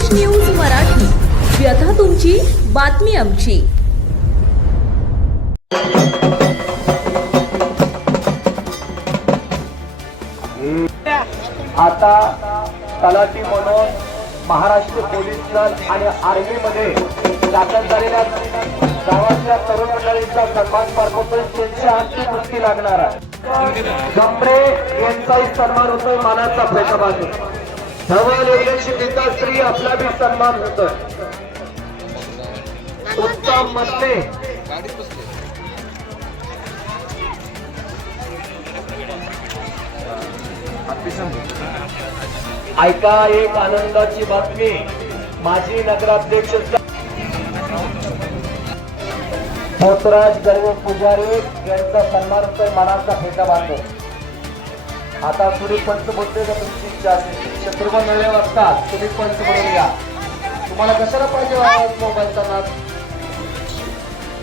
जल्लोष न्यूज मराठी, व्यथा तुमची, बातमी आमची. आता तलाठी म्हणून महाराष्ट्र पोलीस दल आणि आर्मी मध्ये दाखल झालेल्या गावातल्या तरुण मंडळींचा सन्मान पारखतोय. त्यांच्या अंतिम मुक्ती लागणार आहे. गंभरे यांचाही सन्मान होतोय. मानाचा फैसला धवल योगेश पिताश्री आपला बी सन्मान होतोय. उत्तम मते ऐका एक आनंदाची बातमी. माजी नगराध्यक्ष पोतराज गर्व पुजारी यांचा सन्मान होतोय. मानाचा फेटा बांधतो. आता तुम्ही पंच बोलतोय का? तुमची इच्छा असेल शत्रुघ्न मिळले वाटतात तुम्ही पंच म्हणून या. तुम्हाला कशाला पाहिजे मोबाईलचा नाद?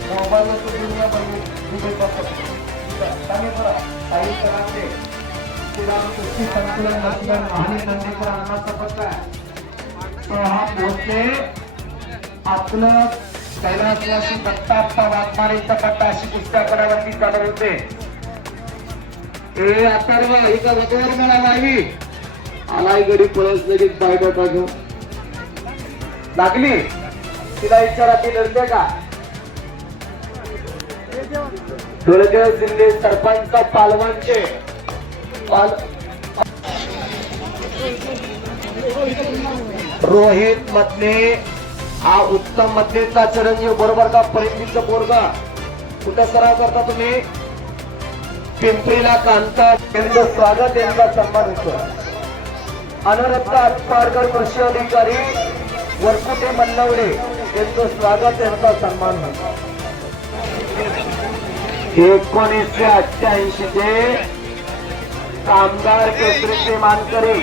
मोबाईलला तो दुनिया पाहिजे. आपलं कैलासवासी दत्ताप्पा वाघमारेचा पट्टा अशी पुस्तकावरती चालू होते. ए अथर्व एका वगैरे म्हणाला आई आलाय गडी पळस लगेच बायोडाटा घेऊन लागली. तिला विचारा ती लढते का? दुर्गेव जिल्हे सरपंच पालवांचे रोहित मधले हा उत्तम मधलेचा चिरंजीव बरोबर का? परिंदीचं पोरगा कुठं सराव करता तुम्ही? पिंपरीला कांता यांचं स्वागत, यांचा सन्मान होतो. अनुरत्ता अटपारकर कृषी अधिकारी वरकुटे मल्लवडे यांचं स्वागत, यांचा सन्मान होतो. 1988 चे कामगार केसरीचे मानकरी